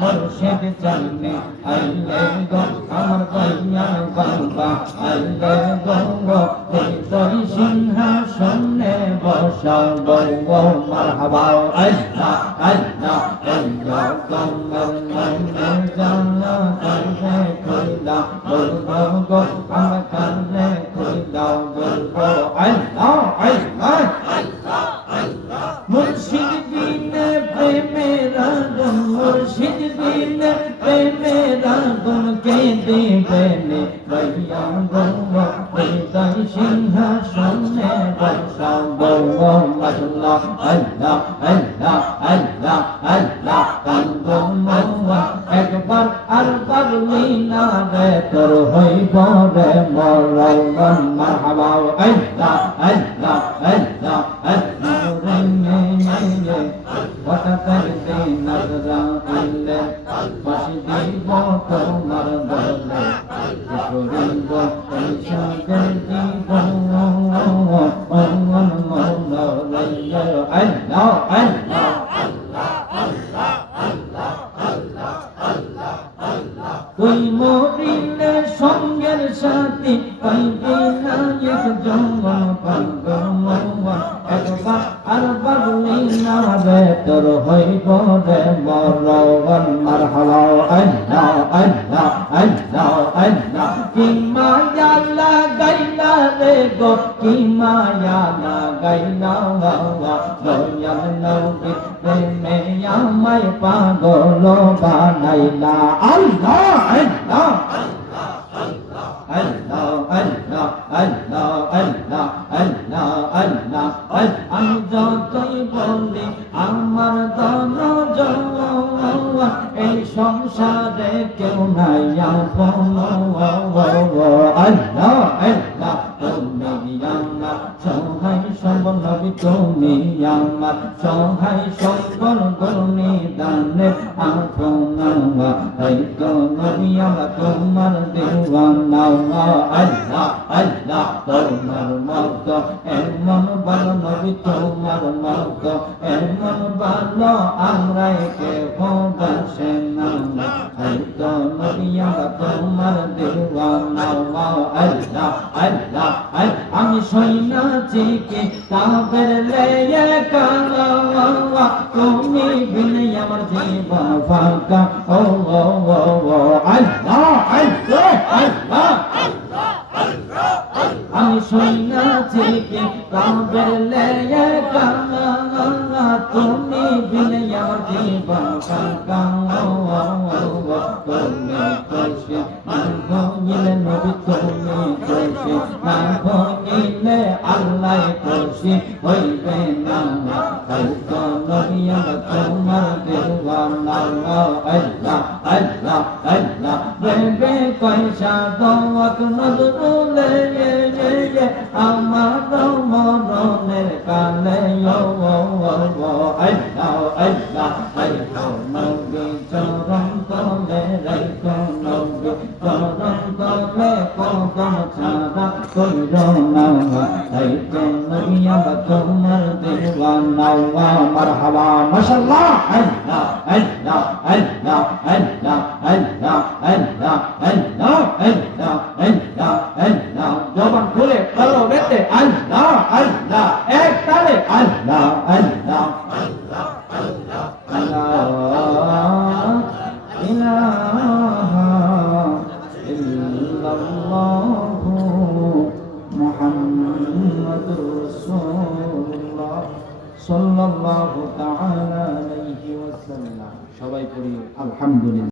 মুর্শিদ চলনে আল্লে গো আমার কল্যাণ গঙ্গা আল্লে গঙ্গ তোর সিংহাসনে বসাও গঙ্গ মারহাবা আল্লাহ আল্লাহ আল্লাহ গঙ্গ মন্দির জানা করবে খুলদা গঙ্গ আমার করবে খুলদা গঙ্গ আল্লাহ মুর্শিদ দিনে প্রেমে রাগুন কে দিবেনে ভাইয়া গো হৃদয় সিংহাসনে বসাও গো আল্লাহ আল্লাহ আল্লাহ আল্লাহ আল্লাহ কান্দো একবার পারলি না রে তোর হইব রে মরণ মারহাবা আল্লাহ আল্লাহ আল্লাহ আল্লাহ রে হঠাৎ দিন নজরা আল্লে ফাঁসি দিব তোমার বলে করিব পয়সাদের দিব অঙ্গন মৌলা আল্লাহ আল্লাহ তুই মরিনের সঙ্গের সাথে পাইবে না এক জমা পাইব মৌয়া একবার আর বাগলি না রে, তোর হইব রে মরণ। মারহাবা আল্লাহ আল্লাহ আল্লাহ আল্লাহ কি মায়া রে গো কি মায়া লাগাই নাওয়া দয়াল নবী প্রেমে আমায় পাগল বানাইলা আল্লাহ আল্লাহ আমার এই সংসারে কেউ নাই তুমি আমার সহায় সম্বল গুণী দানে আপনা হয়তো নবী আমার তোমার দেওয়ানা। আল্লাহ আল্লাহ, তোমার মত এমন ভালো নবী, তোমার মত এমন ভালো আমরা কে বাসে না হয়তো নবী আমরা তোমার দেওয়ানা। আল্লাহ আল্লাহ আমি সৈনাছি কি কাবের লেয়ে কালা তুমি বিনে আমার জীবন ফাঁকা। ও ও ও ও, আল্লাহ আল্লাহ আল্লাহ আমি সৈনাছি কি কাবের লেয়ে কালা তুমি বিনে আমার জীবন ফাঁকা। ও ও ও তুমি খুশি ভঙ্গিলে নবী, তুমি খুশি ভঙ্গিলে আল্লাহ العرش والبيمنة الصلاة يمتنا بالوالله الله الله الله بيبي قيشا ضوت نزول আমার মরণের কালে আল্লাহ আল্লাহ আল্লাহ ছাড়া কইর না হয়তো নবী আমার তোমার দেওয়ানা মারহাবা মাশাআল্লাহ আল্লাহ আল্লাহ আল্লাহ আল্লাহ আল্লাহ আল্লাহ আল্লাহ আল্লাহ আল্লাহ আল্লাহ জবান খুলে বলো বেতে আল্লাহ আল্লাহ, এক তালে। আল্লাহ আল্লাহ। সবাই পড়ি আলহামদুলিল্লাহ।